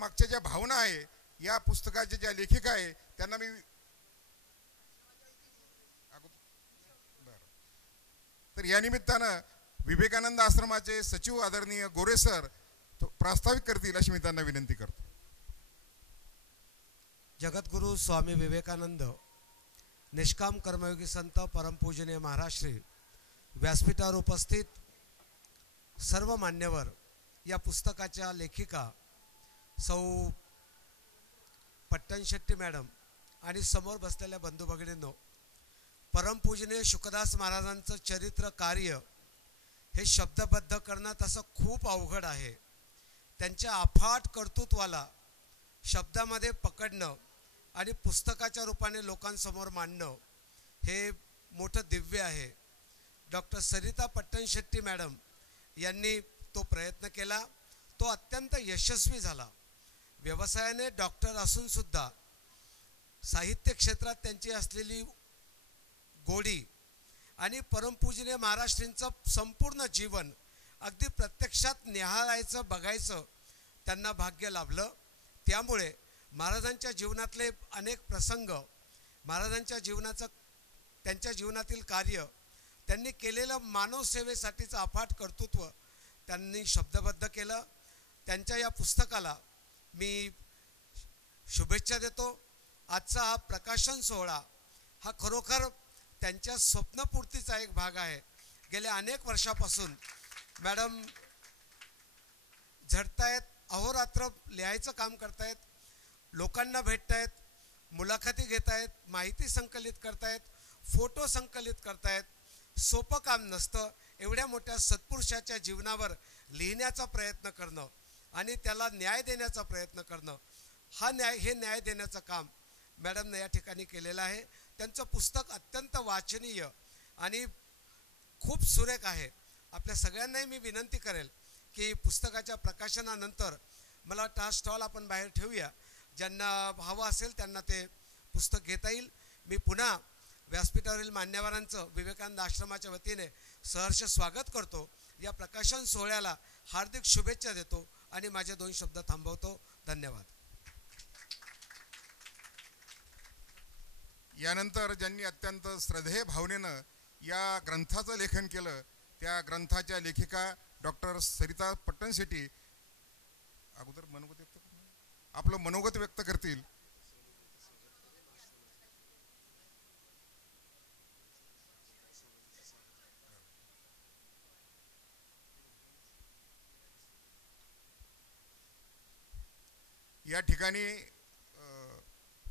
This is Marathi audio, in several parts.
मागच्या ज्या भावना आहे या पुस्तकाच्या ज्या लेखिका आहे त्यांना मी तर या निमित्तानं विवेकानंद आश्रमाचे सचिव आदरणीय गोरे सर प्रास्ताविक करतील अशी मी त्यांना विनंती करतो. जगद्गुरु स्वामी विवेकानंद निष्काम कर्मयोगी संत परमपूजनीय महाराज श्री व्यासपीठावर उपस्थित सर्व मान्यवर, या पुस्तकाच्या लेखिका सौ पट्टणशेट्टी मॅडम आणि समोर बसलेल्या बंधू भगिनींनो, परमपूजनीय शुकदास महाराजांचं चरित्र कार्य हे शब्दबद्ध करणं तसं खूप अवघड आहे. त्यांच्या अफाट कर्तृत्वाला शब्दामध्ये पकडणं आणि पुस्तकाच्या रूपाने लोकांसमोर मांडणं हे मोठं दिव्य आहे. डॉक्टर सरिता पट्टणशेट्टी मॅडम यांनी तो प्रयत्न केला, तो अत्यंत यशस्वी झाला. व्यवसायाने डॉक्टर असूनसुद्धा साहित्य क्षेत्रात त्यांची असलेली गोडी आणि परमपूजनीय महाराष्ट्रींचं संपूर्ण जीवन अगदी प्रत्यक्षात निहाळायचं, बघायचं त्यांना भाग्य लाभलं. त्यामुळे महाराजांच्या जीवनातले अनेक प्रसंग, महाराजांच्या जीवनाचं, त्यांच्या जीवनातील कार्य, त्यांनी केलेलं मानवसेवेसाठीचं अफाट कर्तृत्व त्यांनी शब्दबद्ध केलं. त्यांच्या या पुस्तकाला मी शुभेच्छा देतो. आजचा हा प्रकाशन सोहळा हा खरोखर त्यांच्या स्वप्नपूर्तीचा एक भाग आहे. गेल्या अनेक वर्षापासून मॅडम झटतायत, अहोरात्र लिहायचं काम करतायत, लोकांना भेटतायत, मुलाखती घेत आहेत, माहिती संकलित करतायत, फोटो संकलित करतायत. सोपं काम नसतं. एवढ्या मोठ्या सत्पुरुषाच्या जीवनावर लिहिण्याचा प्रयत्न करणं आणि त्याला न्याय देण्याचा प्रयत्न करणं, हे न्याय देण्याचं काम मॅडमने या ठिकाणी केलेलं आहे. त्यांचं पुस्तक अत्यंत वाचनीय आणि खूप सुरेख आहे. आपल्या सगळ्यांनाही मी विनंती करेल की पुस्तकाच्या प्रकाशनानंतर मला वाटतं हा स्टॉल आपण बाहेर ठेवूया. ज्यांना हवं असेल त्यांना ते पुस्तक घेता येईल. मी पुन्हा व्यासपीठावरील मान्यवरांचं विवेकानंद आश्रमाच्या वतीने सहर्ष स्वागत करतो. या प्रकाशन सोहळ्याला हार्दिक शुभेच्छा देतो आणि माझे 2 शब्द थांबवतो. धन्यवाद. यानंतर ज्यांनी अत्यंत श्रद्धेय भावनेनं या ग्रंथाचं लेखन केलं त्या ग्रंथाच्या लेखिका डॉक्टर सरिता पट्टणशेट्टी अगोदर आपलं मनोगत व्यक्त करतील. या ठिकाणी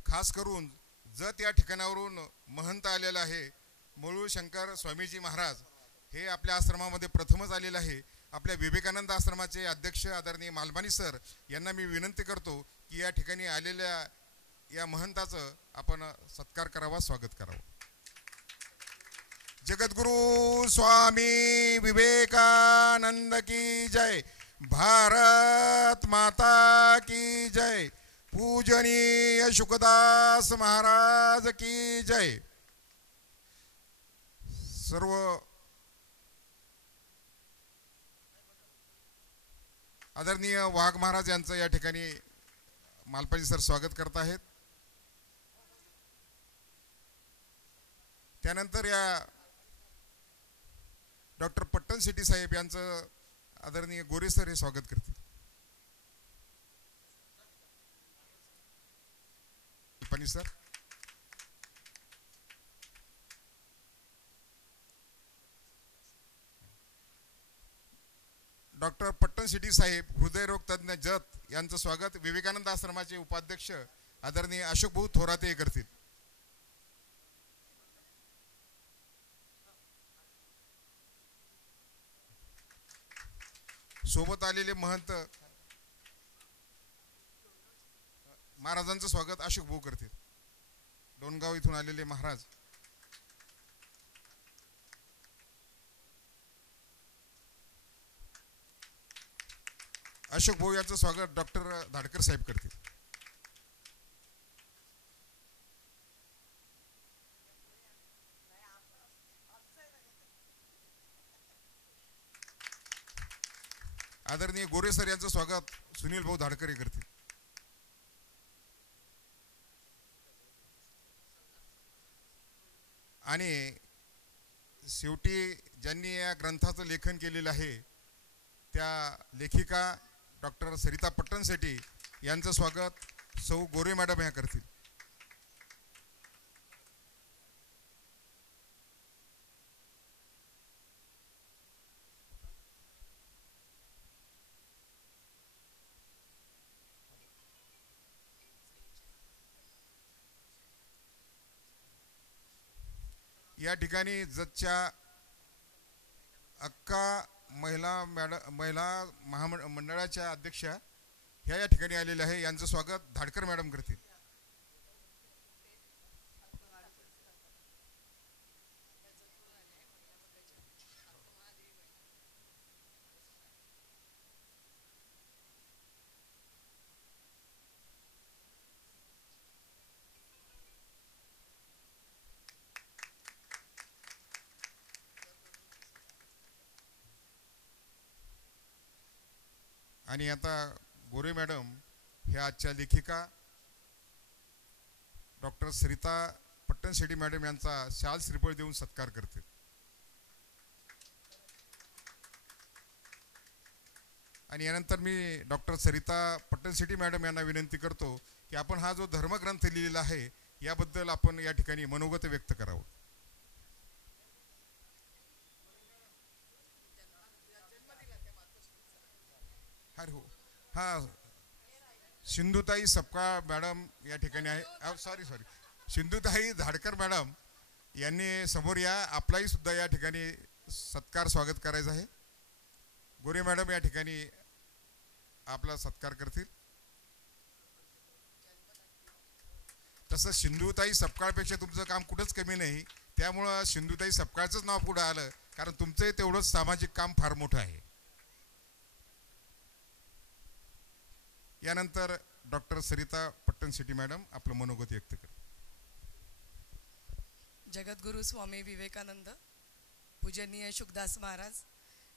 खास करून जत या ठिकाणावरून महंत आलेला आहे. मुळू शंकर स्वामीजी महाराज हे आपल्या आश्रमामध्ये प्रथमच आलेले आहे. आपल्या विवेकानंद आश्रमाचे अध्यक्ष आदरणीय मालबानी सर यांना मी विनंती करतो की या ठिकाणी आलेल्या या महंताचं आपण सत्कार करावा, स्वागत करावं. जगद्गुरु स्वामी विवेकानंद की जय. भारत माता की जय. पूजनीय शुकदास महाराज की जय. सर्व आदरणीय वाघ महाराज यांचं या ठिकाणी मालपाजी सर स्वागत करत आहेत. त्यानंतर या डॉक्टर पट्टणशेट्टी साहेब यांचं आदरणीय गोरे सर हे स्वागत करतील. पाणी सर. डॉक्टर पट्टणशेट्टी साहेब हृदयरोग तज्ञ जत यांचं स्वागत विवेकानंद आश्रमाचे उपाध्यक्ष आदरणीय अशोक भाऊ थोराते करतील. सोबत आलेले महंत महाराजांचं स्वागत अशोक भाऊ करतील. डोणगाव इथून आलेले महाराज. अशोक भाऊ यांचं स्वागत डॉक्टर धाडकर साहेब करतील. आदरणीय गोरे सर यांचं स्वागत सुनील भाऊ धाडकर करतील. आणि शेवटी ज्यांनी या ग्रंथाचं लेखन केलेलं आहे त्या लेखिका डॉक्टर सरिता पट्टणशेट्टी यांचं स्वागत सौ गोरे मॅडम ह्या करतील. या ठिकाणी जतच्या अक्का महिला महामंडळाच्या अध्यक्षा ह्या या ठिकाणी आलेल्या आहे. यांचं स्वागत धाडकर मॅडम करतील. आणि आता गोरे मॅडम ह्या आजच्या लेखिका डॉक्टर सरिता पट्टणशेट्टी मॅडम यांचा शाल श्रीफळ देऊन सत्कार करतील. आणि यानंतर मी डॉक्टर सरिता पट्टणशेट्टी मॅडम यांना विनंती करतो की आपण हा जो धर्मग्रंथ लिहिलेला आहे याबद्दल आपण या ठिकाणी मनोगत व्यक्त करावं. हो हा सिंधुताई सपकाळ मॅडम या ठिकाणी आहे. सॉरी सिंधुताई धाडकर मॅडम यांनी समोर या. आपलाही सुद्धा या ठिकाणी सत्कार स्वागत करायचं आहे. गोरे मॅडम या ठिकाणी आपला सत्कार करतील. तसं सिंधुताई सपकाळपेक्षा तुमचं काम कुठंच कमी नाही, त्यामुळं सिंधुताई सपकाळचंच नाव पुढं आलं कारण तुमचंही तेवढंच सामाजिक काम फार मोठं आहे. यानंतर डॉक्टर सरिता पट्टणशेट्टी मॅडम आपलं मनोगत व्यक्त करतील. जगद्गुरु स्वामी विवेकानंद, पूजनीय शुकदास महाराज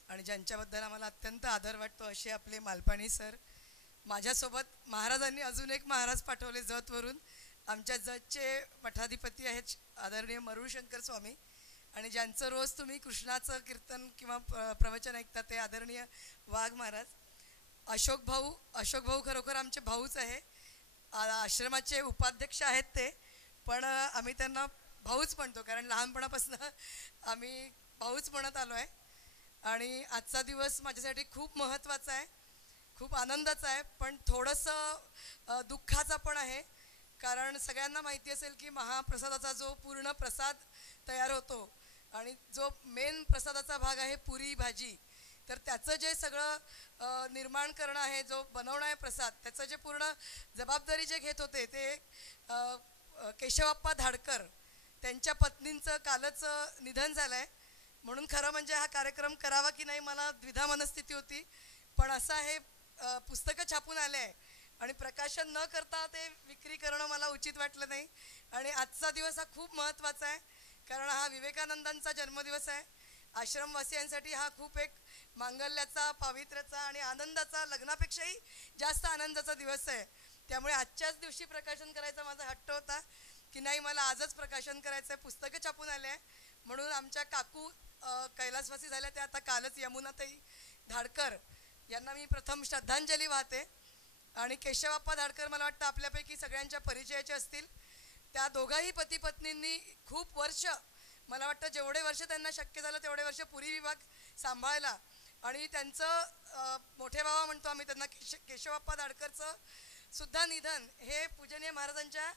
आणि ज्यांच्याबद्दल आम्हाला अत्यंत आदर वाटतो असे आपले मालपाणी सर. माझ्यासोबत महाराजांनी अजून एक महाराज पाठवले जतवरून. आमच्या जतचे मठाधिपती आहेत आदरणीय मरुळशंकर स्वामी आणि ज्यांचं रोज तुम्ही कृष्णाचं कीर्तन किंवा प्रवचन ऐकता ते आदरणीय वाघ महाराज. अशोक भाऊ खरोखर आमचे भाऊच आहे. आश्रमाचे उपाध्यक्ष आहेत ते, पण आम्ही त्यांना भाऊच म्हणतो कारण लहानपणापासून आम्ही भाऊच म्हणत आलो आहे. आणि आजचा दिवस माझ्यासाठी खूप महत्त्वाचा आहे, खूप आनंदाचा आहे, पण थोडंसं दुःखाचा पण आहे. कारण सगळ्यांना माहिती असेल की महाप्रसादाचा जो पूर्ण प्रसाद तयार होतो आणि जो मेन प्रसादाचा भाग आहे पुरी भाजी, तर त्याचं जे सगळं निर्माण करणं आहे, जो बनवणं आहे प्रसाद, त्याचं जे पूर्ण जबाबदारी जे घेत होते ते केशवाप्पा धाडकर त्यांच्या पत्नींचं कालच निधन झालं आहे. म्हणून खरं म्हणजे हा कार्यक्रम करावा की नाही मला द्विधा मनस्थिती होती, पण असं आहे पुस्तकं छापून आले आहे आणि प्रकाशन न करता ते विक्री करणं मला उचित वाटलं नाही. आणि आजचा दिवस हा खूप महत्त्वाचा आहे कारण हा विवेकानंदांचा जन्मदिवस आहे. आश्रमवासियांसाठी हा खूप एक मांगल्याचा, पावित्र्याचा आणि आनंदाचा, लग्नापेक्षाही जास्त आनंदाचा दिवस आहे. त्यामुळे आजच्याच दिवशी प्रकाशन करायचा माझा हट्ट होता की नाही मला आजच प्रकाशन करायचं आहे. पुस्तकं छापून आले आहे म्हणून आमच्या काकू कैलासवासी झाल्या त्या आता कालच, यमुनाताई धाडकर यांना मी प्रथम श्रद्धांजली वाहते. आणि केशवाप्पा धाडकर मला वाटतं आपल्यापैकी सगळ्यांच्या परिचयाचे असतील. त्या दोघाही पती पत्नींनी खूप वर्ष, मला वाटतं जेवढे वर्ष त्यांना शक्य झालं तेवढे वर्ष पुरी विभाग सांभाळला. आणि त्यांचं मोठे बाबा म्हणतो आम्ही त्यांना, केशवाप्पा धाडकरचं सुद्धा निधन हे पूजनीय महाराजांच्या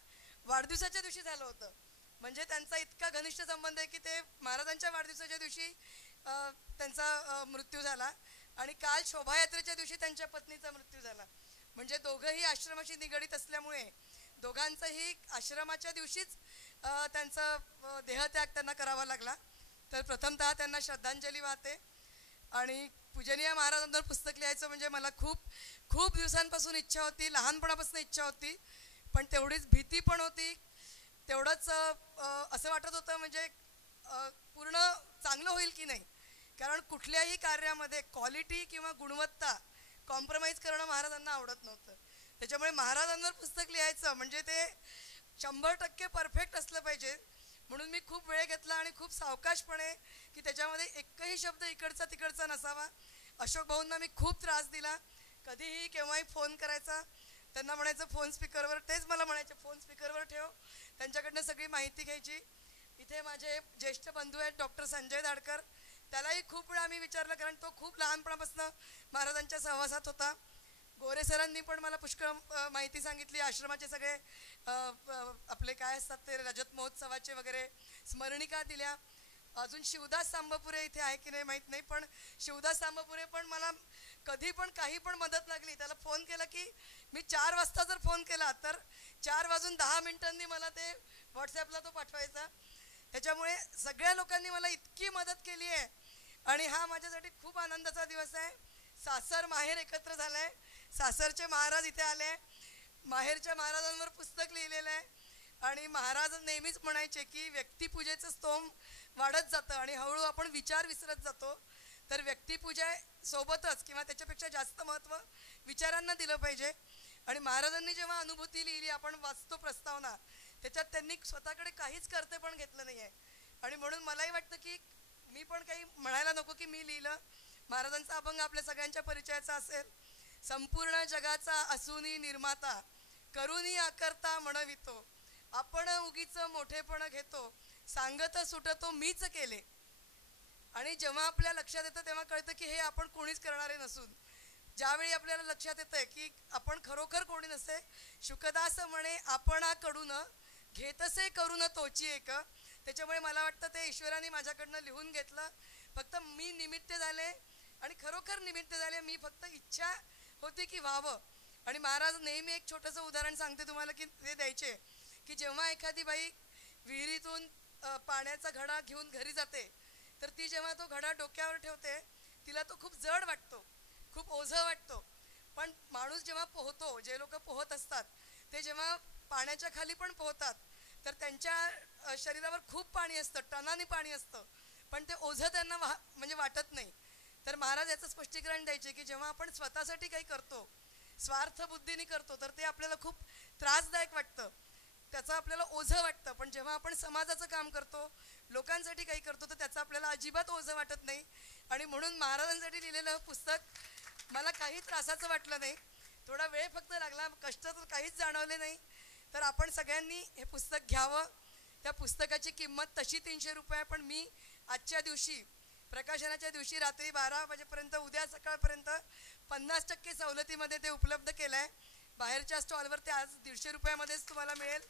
वाढदिवसाच्या दिवशी झालं होतं. म्हणजे त्यांचा इतका घनिष्ठ संबंध आहे की ते महाराजांच्या वाढदिवसाच्या दिवशी त्यांचा मृत्यू झाला आणि काल शोभायात्रेच्या दिवशी त्यांच्या पत्नीचा मृत्यू झाला. म्हणजे दोघंही आश्रमाशी निगडीत असल्यामुळे दोघांचंही आश्रमाच्या दिवशीच त्यांचा देहत्याग त्यांना करावा लागला. तर प्रथमतः त्यांना श्रद्धांजली वाहते. आणि पूजनीय महाराजांवर पुस्तक लिहायचं म्हणजे मला खूप खूप दिवसांपासून इच्छा होती, लहानपणापासून इच्छा होती, पण तेवढीच भीती पण होती. तेवढंच असं वाटत होतं म्हणजे पूर्ण चांगलं होईल की नाही, कारण कुठल्याही कार्यामध्ये क्वालिटी किंवा गुणवत्ता कॉम्प्रोमाइज करणं महाराजांना आवडत नव्हतं. त्याच्यामुळे महाराजांवर पुस्तक लिहायचं म्हणजे ते 100% परफेक्ट असलं पाहिजे. म्हणून मी खूप वेळ घेतला आणि खूप सावकाशपणे, की त्याच्यामध्ये एकही शब्द इकडचा तिकडचा नसावा. अशोक भाऊंना मी खूप त्रास दिला. कधीही केव्हाही फोन करायचा, त्यांना म्हणायचं फोन स्पीकरवर, तेच मला म्हणायचे फोन स्पीकरवर ठेव, त्यांच्याकडनं सगळी माहिती घ्यायची. इथे माझे ज्येष्ठ बंधू आहेत डॉक्टर संजय दाडकर, त्यालाही खूप वेळा मी विचारलं, कारण तो खूप लहानपणापासून महाराजांच्या सहवासात होता. गोरे सरांनी पण मला पुष्कळ माहिती सांगितली. आश्रमाचे सगळे आपले काय असतात ते रजत महोत्सवाचे वगैरे स्मरणिका दिल्या. अजून शिवदास सांबपुरे इथे आहे की नाही माहीत नाही, पण शिवदास सांबपुरे पण मला कधी पण काही पण मदत लागली, त्याला फोन केला की मी 4 वाजता जर फोन केला तर 4:10 मला ते व्हॉट्सॲपला तो पाठवायचा. त्याच्यामुळे सगळ्या लोकांनी मला इतकी मदत केली आहे आणि हा माझ्यासाठी खूप आनंदाचा दिवस आहे. सासर माहेर एकत्र झालं आहे. सासरचे महाराज इथे आले, माहेरच्या महाराजांवर पुस्तक लिहिलेलं आहे आणि महाराज नेहमीच म्हणायचे की व्यक्तिपूजेचं स्तोम वाढत जातं आणि हळूहळू आपण विचार विसरत जातो. तर व्यक्तिपूजा सोबतच किंवा त्याच्यापेक्षा जास्त महत्त्व विचारांना दिलं पाहिजे. आणि महाराजांनी जेव्हा अनुभूती लिहिली, आपण वाचतो प्रस्तावना, त्याच्यात त्यांनी स्वतःकडे काहीच कर्ते पण घेतलं नाही आहे. आणि म्हणून मलाही वाटतं की मी पण काही म्हणायला नको की मी लिहिलं. महाराजांचा अभंग आपल्या सगळ्यांच्या परिचयाचा असेल. संपूर्ण जगाचा असूनी निर्माता, करुनी आकर्ता म्हणवितो, आपण उगीच मोठेपण घेतो, सांगत सुटतो मीच केले. आणि जेव्हा आपल्या लक्षात येतं तेव्हा कळतं की हे आपण कोणीच करणारे नसून, ज्यावेळी आपल्याला लक्षात येतं की आपण खरोखर कोणी नसते. शुकदास म्हणे आपणाकडून घेतसे करून तोची एक. त्याच्यामुळे मला वाटतं ते ईश्वराने माझ्याकडनं लिहून घेतलं. फक्त मी निमित्त झाले आणि खरोखर निमित्त झाले. मी फक्त इच्छा होती की व्हावं. आणि महाराज नेहमी एक छोटंसं उदाहरण सांगते तुम्हाला की ते द्यायचे, की जेव्हा एखादी बाई विहिरीतून पाण्याचा घडा घेऊन घरी जाते, तर ती जेव्हा तो घडा डोक्यावर ठेवते, तिला तो खूप जड वाटतो, खूप ओझं वाटतो. पण माणूस जेव्हा पोहतो, जे लोक पोहत असतात ते जेव्हा पाण्याच्या खाली पण पोहतात, तर त्यांच्या शरीरावर खूप पाणी असतं, टनाने पाणी असतं, पण ते ओझं त्यांना म्हणजे वाटत नाही. तर महाराज याचं स्पष्टीकरण द्यायचे की जेव्हा आपण स्वतःसाठी काही करतो, स्वार्थ बुद्धीने करतो, तर ते आपल्याला खूप त्रासदायक वाटतं, त्याचं आपल्याला ओझं वाटतं. पण जेव्हा आपण समाजाचं काम करतो, लोकांसाठी काही करतो, तर त्याचं आपल्याला अजिबात ओझं वाटत नाही. आणि म्हणून महाराजांसाठी लिहिलेलं पुस्तक मला काही त्रासाचं वाटलं नाही. थोडा वेळ फक्त लागला, कष्ट तर काहीच जाणवले नाही. तर आपण सगळ्यांनी हे पुस्तक घ्यावं. त्या पुस्तकाची किंमत तशी 300 रुपये, पण मी आजच्या दिवशी प्रकाशनाच्या दिवशी रात्री 12 वाजेपर्यंत, उद्या सकाळपर्यंत 50% सवलतीमध्ये ते उपलब्ध केलं आहे. बाहेरच्या स्टॉलवर ते आज 150 रुपयामध्येच तुम्हाला मिळेल.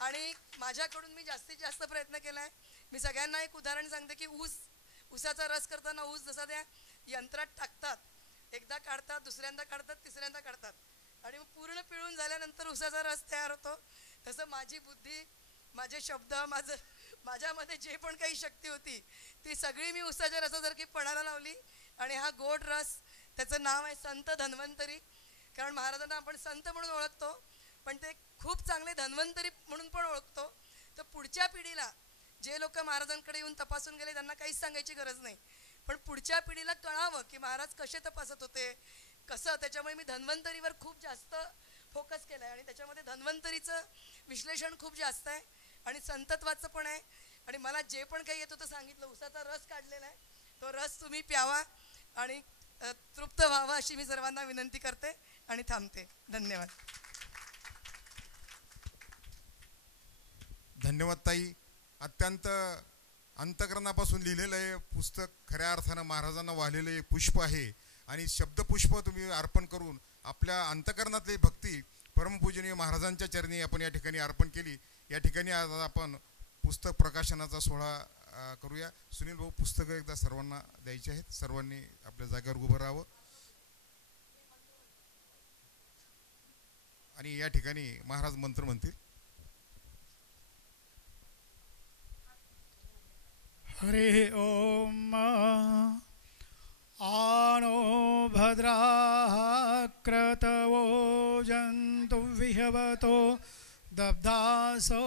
आणि माझ्याकडून मी जास्तीत जास्त प्रयत्न केला आहे. मी सगळ्यांना एक उदाहरण सांगते की ऊसाचा रस करताना ऊस जसा त्या यंत्रात टाकतात, एकदा काढतात, दुसऱ्यांदा काढतात, तिसऱ्यांदा काढतात आणि मग पूर्ण पिळून झाल्यानंतर ऊसाचा रस तयार होतो. तसं माझी बुद्धी, माझे शब्द, माझ्यामध्ये जे पण काही शक्ती होती ती सगळी मी ऊसाच्या रसासारखी पणाला लावली. आणि हा गोड रस, त्याचं नाव आहे संत धन्वंतरी. कारण महाराजांना आपण संत म्हणून ओळखतो, पण ते खूप चांगले धन्वंतरी म्हणून पण ओळखतो. तर पुढच्या पिढीला जे लोक महाराजांकडे येऊन तपासून गेले त्यांना काहीच सांगायची गरज नाही, पण पुढच्या पिढीला कळावं की महाराज कसे तपासत होते, कसं. त्याच्यामुळे मी धन्वंतरीवर खूप जास्त फोकस केला आहे आणि त्याच्यामध्ये धन्वंतरीचं विश्लेषण खूप जास्त आहे आणि संतत्वाचं पण आहे. आणि मला जे पण काही येत होतं सांगितलं. ऊसाचा रस काढलेला आहे, तो रस तुम्ही प्यावा आणि तृप्त व्हावा अशी मी सर्वांना विनंती करते आणि थांबते. धन्यवाद. धन्यवाद ताई. अत्यंत अंतकरणापासून लिहिलेलं हे पुस्तक खऱ्या अर्थानं महाराजांना वाहिलेलं हे पुष्प आहे आणि शब्दपुष्प तुम्ही अर्पण करून आपल्या अंतकरणातली भक्ती परमपूजनीय महाराजांच्या चरणी आपण या ठिकाणी अर्पण केली. या ठिकाणी आज आपण पुस्तक प्रकाशनाचा सोहळा करूया. सुनील भाऊ, पुस्तकं एकदा सर्वांना द्यायची आहेत. सर्वांनी आपल्या जागेवर उभं राहावं आणि या ठिकाणी महाराज मंत्र म्हणतील. हरि ओम. आनो भद्राः क्रतवो जन्तु विहवतो दब्धासो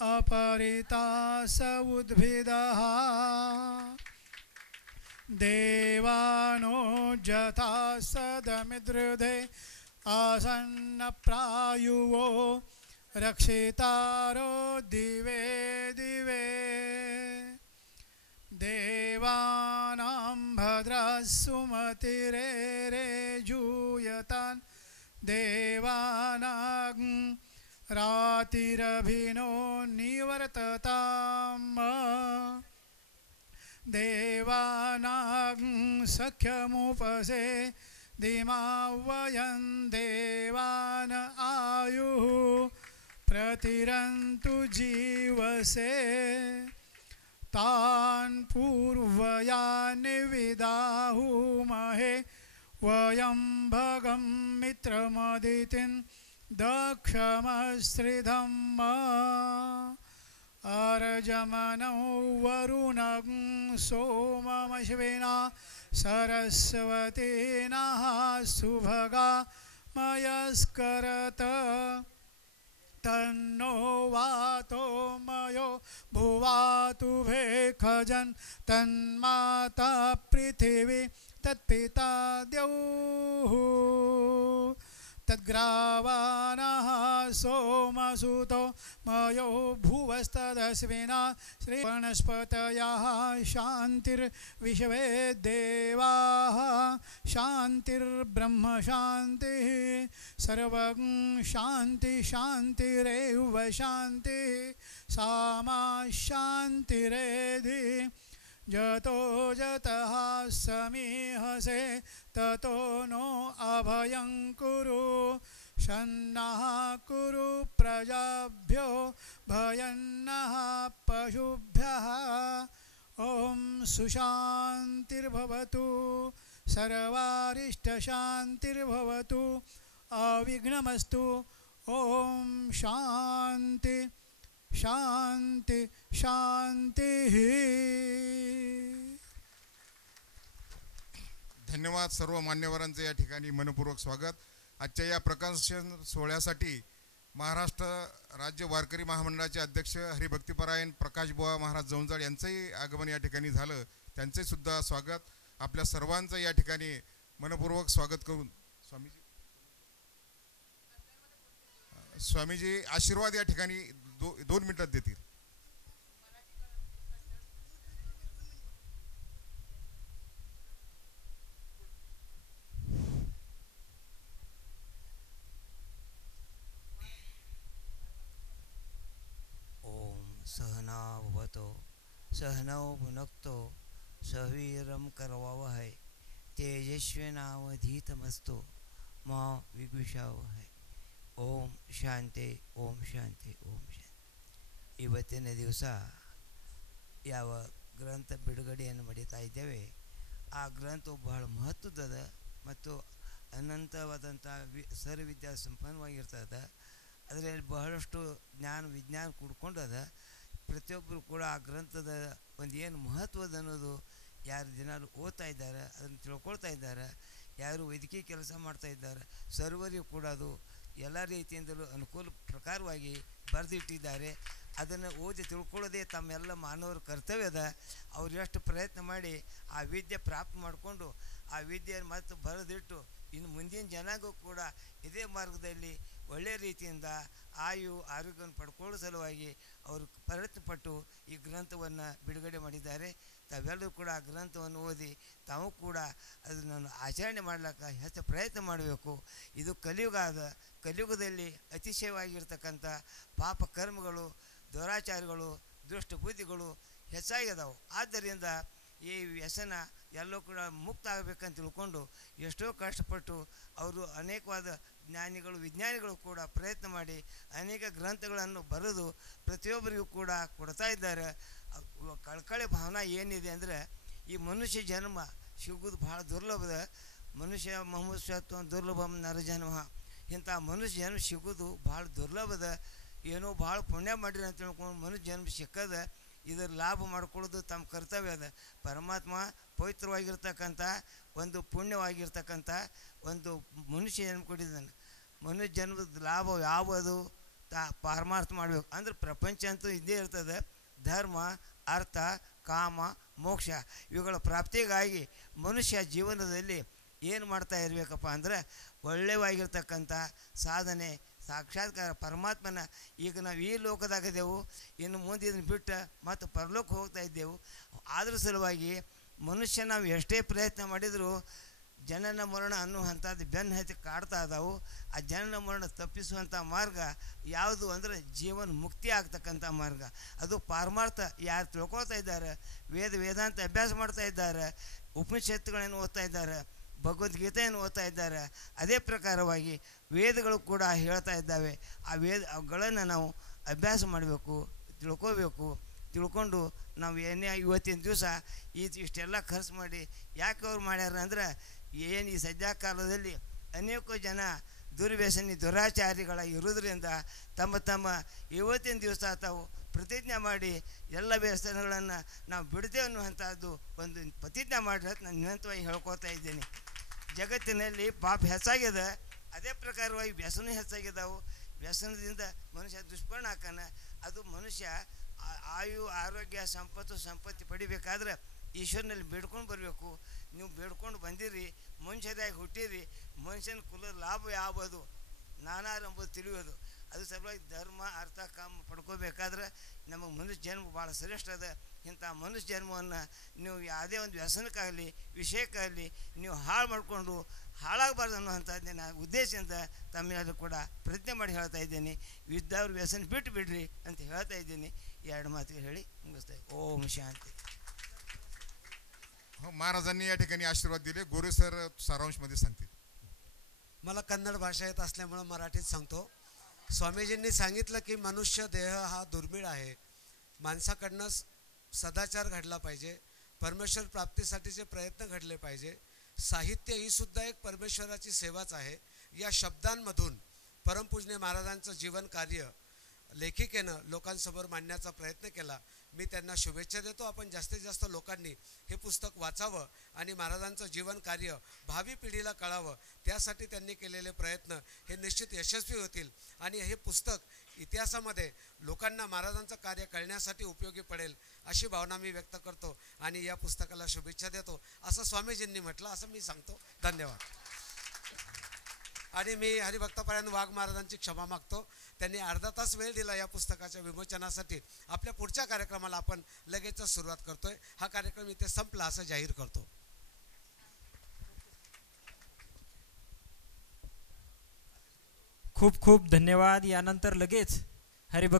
अपरितास उद्भिदः देवानो जथा सदमिद्रुधे आसन्नप्रायुवो रक्षितारो दिवे दिवे देवानां भद्रसुमतिरेरेजूयतान् देवानां रातिरभिनो निवर्तताम् देवानां सख्यमुपसे दिमा वयं देवान आयुः प्रतिरन्तु जीवसे तान् पूर्वयानि विदाहुमहे वयं भगं मित्रमदितिं दक्षमश्रिधम् अर्जमनौ वरुणं सोममश्विना सरस्वती नः सुभगा मयस्करत तन्नो वातो मयो भुवातु भेखजन् तन्माता पृथिवी तत्पिता द्यौः तद्ग्रावाणः सोमसुतो मयो भुवस्तदश्विना श्रीवनस्पतयः शान्तिर्विश्वे देवाः शान्तिर्ब्रह्म शान्तिः सर्वं शान्ति शान्तिरेव शान्तिः सामा शान्तिरेधि जतो जतः समीहसे ततो नो अभयं कुरु शन्नः कुरु प्रजाभ्यो भयन्नः पशुभ्यः ॐ सुशान्तिर्भवतु सर्वारिष्टशान्तिर्भवतु अविघ्नमस्तु ॐ शान्ति शांति शांति. धन्यवाद. सर्व मान्यवरांचे या ठिकाणी मनपूर्वक स्वागत. आजच्या या प्रकाशन सोहळ्यासाठी महाराष्ट्र राज्य वारकरी महामंडळाचे अध्यक्ष हरिभक्तिपरायण प्रकाशबुवा महाराज जवंजाळ यांचंही आगमन या ठिकाणी झालं. त्यांचे सुद्धा स्वागत. आपल्या सर्वांचं या ठिकाणी मनपूर्वक स्वागत करून स्वामीजी आशीर्वाद या ठिकाणी 2 मिनिटात देतील. ओम सहना भवतो सहनौ भुनक्तो सवीरं करवावहै तेजस्विनावधीतमस्तु मा विद्विषावहै. ಓಂ ಶಾಂತಿ ಓಂ ಶಾಂತಿ ಓಂ ಶಾಂತಿ. ಇವತ್ತಿನ ದಿವಸ ಯಾವ ಗ್ರಂಥ ಬಿಡುಗಡೆಯನ್ನು ಮಾಡೀತಾ ಇದ್ದೇವೆ ಆ ಗ್ರಂಥವು ಬಹಳ ಮಹತ್ವದ ಮತ್ತು ಅನಂತವಾದಂಥ ಸರ್ವವಿದ್ಯಾ ಸಂಪನ್ನವಾಗಿರ್ತದೆ. ಅದರಲ್ಲಿ ಬಹಳಷ್ಟು ವಿಜ್ಞಾನ ಕೂಡ್ಕೊಂಡದ. ಪ್ರತಿಯೊಬ್ಬರು ಕೂಡ ಆ ಗ್ರಂಥದ ಒಂದು ಏನು ಮಹತ್ವದ ಅನ್ನೋದು ಯಾರು ದಿನಾಲು ಓದ್ತಾ ಇದ್ದಾರೆ, ಅದನ್ನು ತಿಳ್ಕೊಳ್ತಾ ಇದ್ದಾರೆ, ಯಾರು ವೈದ್ಯಕೀಯ ಕೆಲಸ ಮಾಡ್ತಾ ಇದ್ದಾರೆ, ಸರ್ವರಿಗೂ ಕೂಡ ಅದು ಎಲ್ಲ ರೀತಿಯಿಂದಲೂ ಅನುಕೂಲ ಪ್ರಕಾರವಾಗಿ ಬರೆದಿಟ್ಟಿದ್ದಾರೆ. ಅದನ್ನು ಓದಿ ತಿಳ್ಕೊಳ್ಳೋದೇ ತಮ್ಮೆಲ್ಲ ಮಾನವರ ಕರ್ತವ್ಯದ. ಅವ್ರು ಎಷ್ಟು ಪ್ರಯತ್ನ ಮಾಡಿ ಆ ವಿದ್ಯೆ ಪ್ರಾಪ್ತ ಮಾಡಿಕೊಂಡು ಆ ವಿದ್ಯೆಯನ್ನು ಮತ್ತು ಬರೆದಿಟ್ಟು ಇನ್ನು ಮುಂದಿನ ಜನಾಂಗಕ್ಕೂ ಕೂಡ ಇದೇ ಮಾರ್ಗದಲ್ಲಿ ಒಳ್ಳೆಯ ರೀತಿಯಿಂದ ಆರೋಗ್ಯವನ್ನು ಪಡ್ಕೊಳ್ಳೋ ಸಲುವಾಗಿ ಅವರು ಪ್ರಯತ್ನಪಟ್ಟು ಈ ಗ್ರಂಥವನ್ನು ಬಿಡುಗಡೆ ಮಾಡಿದ್ದಾರೆ. ತಾವೆಲ್ಲರೂ ಕೂಡ ಆ ಗ್ರಂಥವನ್ನು ಓದಿ ತಾವು ಕೂಡ ಅದನ್ನು ಆಚರಣೆ ಮಾಡ್ಲಿಕ್ಕೆ ಹೆಚ್ಚು ಪ್ರಯತ್ನ ಮಾಡಬೇಕು. ಇದು ಕಲಿಯುಗದಲ್ಲಿ ಅತಿಶಯವಾಗಿರ್ತಕ್ಕಂಥ ಪಾಪ ಕರ್ಮಗಳು, ದುರಾಚಾರಗಳು, ದುಷ್ಟ ಬುದ್ಧಿಗಳು ಹೆಚ್ಚಾಗಿದ್ದಾವೆ. ಆದ್ದರಿಂದ ಈ ವ್ಯಸನ ಎಲ್ಲೂ ಕೂಡ ಮುಕ್ತ ಆಗಬೇಕಂತ ತಿಳ್ಕೊಂಡು ಎಷ್ಟೋ ಕಷ್ಟಪಟ್ಟು ಅವರು ಅನೇಕವಾದ ಜ್ಞಾನಿಗಳು ವಿಜ್ಞಾನಿಗಳು ಕೂಡ ಪ್ರಯತ್ನ ಮಾಡಿ ಅನೇಕ ಗ್ರಂಥಗಳನ್ನು ಬರೆದು ಪ್ರತಿಯೊಬ್ಬರಿಗೂ ಕೂಡ ಕೊಡ್ತಾ ಇದ್ದಾರೆ. ಕಳಕಳಿ ಭಾವನೆ ಏನಿದೆ ಅಂದರೆ ಈ ಮನುಷ್ಯ ಜನ್ಮ ಸಿಗೋದು ಭಾಳ ದುರ್ಲಭದ. ಮನುಷ್ಯ ಮಹಮೂಷತ್ವ ದುರ್ಲಭಂ ನರಜನ್ಮ. ಇಂಥ ಮನುಷ್ಯ ಜನ್ಮ ಸಿಗೋದು ಭಾಳ ದುರ್ಲಭದ. ಏನೋ ಭಾಳ ಪುಣ್ಯ ಮಾಡಿರಿ ಅಂತ ತಿಳ್ಕೊಂಡು ಮನುಷ್ಯ ಜನ್ಮ ಸಿಕ್ಕದ. ಇದರ ಲಾಭ ಮಾಡ್ಕೊಳ್ಳೋದು ತಮ್ಮ ಕರ್ತವ್ಯ ಅದ. ಪರಮಾತ್ಮ ಪವಿತ್ರವಾಗಿರ್ತಕ್ಕಂಥ ಒಂದು ಪುಣ್ಯವಾಗಿರ್ತಕ್ಕಂಥ ಒಂದು ಮನುಷ್ಯ ಜನ್ಮ ಕೊಟ್ಟಿದ್ದಾನೆ. ಮನುಷ್ಯ ಜನ್ಮದ ಲಾಭ ಯಾವುದು ಪಾರಮಾರ್ಥ ಮಾಡಬೇಕು ಅಂದ್ರೆ ಪ್ರಪಂಚ ಅಂತೂ ಇದ್ದೇ ಇರ್ತದೆ. ಧರ್ಮ, ಅರ್ಥ, ಕಾಮ, ಮೋಕ್ಷ ಇವುಗಳ ಪ್ರಾಪ್ತಿಗಾಗಿ ಮನುಷ್ಯ ಜೀವನದಲ್ಲಿ ಏನು ಮಾಡ್ತಾ ಇರಬೇಕಪ್ಪ ಅಂದರೆ ಒಳ್ಳೆಯವಾಗಿರ್ತಕ್ಕಂಥ ಸಾಧನೆ ಸಾಕ್ಷಾತ್ಕಾರ ಪರಮಾತ್ಮನ ಈಗ ನಾವು ಈ ಲೋಕದಾಗಿದ್ದೆವು, ಇನ್ನು ಮುಂದೆ ಇದನ್ನು ಬಿಟ್ಟು ಮತ್ತು ಪರಲೋಕ ಹೋಗ್ತಾ ಇದ್ದೆವು. ಅದ್ರ ಸಲುವಾಗಿ ಮನುಷ್ಯ ನಾವು ಎಷ್ಟೇ ಪ್ರಯತ್ನ ಮಾಡಿದರೂ ಜನನ ಮರಣ ಅನ್ನುವಂಥದ್ದು ಬೆನ್ನು ಹತ್ತಿ ಕಾಡ್ತಾ ಇದ್ದಾವೆ. ಆ ಜನನ ಮರಣ ತಪ್ಪಿಸುವಂಥ ಮಾರ್ಗ ಯಾವುದು ಅಂದರೆ ಜೀವನ ಮುಕ್ತಿ ಆಗ್ತಕ್ಕಂಥ ಮಾರ್ಗ. ಅದು ಪಾರಮಾರ್ಥ ಯಾರು ತಿಳ್ಕೊಳ್ತಾ ಇದ್ದಾರೆ, ವೇದಾಂತ ಅಭ್ಯಾಸ ಮಾಡ್ತಾ ಇದ್ದಾರೆ, ಉಪನಿಷತ್ತುಗಳನ್ನು ಓದ್ತಾ ಇದ್ದಾರೆ, ಭಗವದ್ಗೀತೆಯನ್ನು ಓದ್ತಾ ಇದ್ದಾರೆ, ಅದೇ ಪ್ರಕಾರವಾಗಿ ವೇದಗಳು ಕೂಡ ಹೇಳ್ತಾ ಇದ್ದಾವೆ. ಆ ವೇದಗಳನ್ನು ನಾವು ಅಭ್ಯಾಸ ಮಾಡಬೇಕು, ತಿಳ್ಕೋಬೇಕು. ತಿಳ್ಕೊಂಡು ನಾವು ಏನೇ ಇವತ್ತಿನ ದಿವಸ ಇಷ್ಟೆಲ್ಲ ಖರ್ಚು ಮಾಡಿ ಯಾಕೆ ಅವ್ರು ಮಾಡ್ಯಾರ ಅಂದ್ರೆ, ಏನು ಈ ಸದ್ಯ ಕಾಲದಲ್ಲಿ ಅನೇಕ ಜನ ದುರ್ವ್ಯಸನಿ ದುರಾಚಾರಿಗಳ ಇರೋದ್ರಿಂದ ತಮ್ಮ ಇವತ್ತಿನ ದಿವಸ ತಾವು ಪ್ರತಿಜ್ಞೆ ಮಾಡಿ ಎಲ್ಲ ವ್ಯಸನಗಳನ್ನು ನಾವು ಬಿಡ್ತೇವೆ ಅನ್ನುವಂಥದ್ದು ಒಂದು ಪ್ರತಿಜ್ಞೆ ಮಾಡಿದ್ರೆ ನಾನು ನಿರಂತರವಾಗಿ ಹೇಳ್ಕೊತಾ ಇದ್ದೀನಿ. ಜಗತ್ತಿನಲ್ಲಿ ಪಾಪ ಹೆಚ್ಚಾಗಿದೆ, ಅದೇ ಪ್ರಕಾರವಾಗಿ ವ್ಯಸನ ಹೆಚ್ಚಾಗಿದ್ದಾವೆ. ವ್ಯಸನದಿಂದ ಮನುಷ್ಯ ದುಷ್ಪರ್ಣ ಹಾಕನ. ಅದು ಮನುಷ್ಯ ಆಯು ಆರೋಗ್ಯ ಸಂಪತ್ತಿ ಪಡಿಬೇಕಾದ್ರೆ ಈಶ್ವರನಲ್ಲಿ ಬೇಡ್ಕೊಂಡು ಬರಬೇಕು. ನೀವು ಬೇಡ್ಕೊಂಡು ಬಂದಿರಿ, ಮನುಷ್ಯರಾಗಿ ಹುಟ್ಟಿರಿ, ಮನುಷ್ಯನ ಕುಲದ ಲಾಭ ಯಾವುದು ನಾನಾರೆಂಬುದು ತಿಳಿಯೋದು. ಅದು ಸಲುವಾಗಿ ಧರ್ಮ ಅರ್ಥ ಕಾಮ ಪಡ್ಕೋಬೇಕಾದ್ರೆ ನಮಗೆ ಮನುಷ್ಯ ಜನ್ಮ ಭಾಳ ಶ್ರೇಷ್ಠ ಅದ. ಇಂಥ ಮನುಷ್ಯ ಜನ್ಮವನ್ನು ನೀವು ಯಾವುದೇ ಒಂದು ವ್ಯಸನಕ್ಕಾಗಲಿ ವಿಷಯಕ್ಕಾಗಲಿ ನೀವು ಹಾಳು ಮಾಡಿಕೊಂಡು ಹಾಳಾಗಬಾರ್ದು ಅನ್ನುವಂಥದ್ದು ನಾನು ಉದ್ದೇಶದಿಂದ ತಮ್ಮೆಲ್ಲರೂ ಕೂಡ ಪ್ರತಿಜ್ಞೆ ಮಾಡಿ ಹೇಳ್ತಾ ಇದ್ದೀನಿ. ಇದ್ದವ್ರು ವ್ಯಸನ ಬಿಟ್ಟು ಬಿಡ್ರಿ ಅಂತ ಹೇಳ್ತಾ ಇದ್ದೀನಿ. ಎರಡು ಮಾತು ಹೇಳಿ ಮುಗಿಸ್ತಾ ಇದ್ದೀನಿ. ಓಂ शांती. हो, महाराजांनी या ठिकाणी आशीर्वाद दिले. गोरे सर सारांशमध्ये सांगतील. मला कन्नड भाषा येत असल्यामुळं मराठीत सांगतो. स्वामीजींनी सांगितलं की मनुष्य देह हा दुर्मिळ आहे. माणसाकडनं सदाचार घडला पाहिजे, परमेश्वर प्राप्तीसाठीचे प्रयत्न घडले पाहिजे. साहित्य ही सुद्धा एक परमेश्वराची सेवाच आहे. या शब्दांमधून परमपूजनीय महाराजांचं जीवन कार्य लेखिकेनं लोकांसमोर मांडण्याचा प्रयत्न केला. मी त्यांना शुभेच्छा देतो. आपण जास्तीत जास्त लोकांनी हे पुस्तक वाचावं आणि महाराजांचं जीवन कार्य भावी पिढीला कळावं, त्यासाठी त्यांनी केलेले प्रयत्न हे निश्चित यशस्वी होतील. आणि हे पुस्तक इतिहासामध्ये लोकांना महाराजांचं कार्य कळण्यासाठी उपयोगी पडेल अशी भावना मी व्यक्त करतो आणि या पुस्तकाला शुभेच्छा देतो. असं स्वामीजींनी म्हटलं, असं मी सांगतो. धन्यवाद. आणि मी हरिभक्तपरायण वाघ महाराजांची क्षमा मागतो. त्यांनी अर्धा तास वेळ दिला या पुस्तकाच्या विमोचनासाठी. आपल्या पुढच्या कार्यक्रमाला आपण लगेचच सुरुवात करतोय. हा कार्यक्रम इथे संपला असं जाहीर करतो. खूप खूप धन्यवाद. यानंतर लगेच हरिभक्त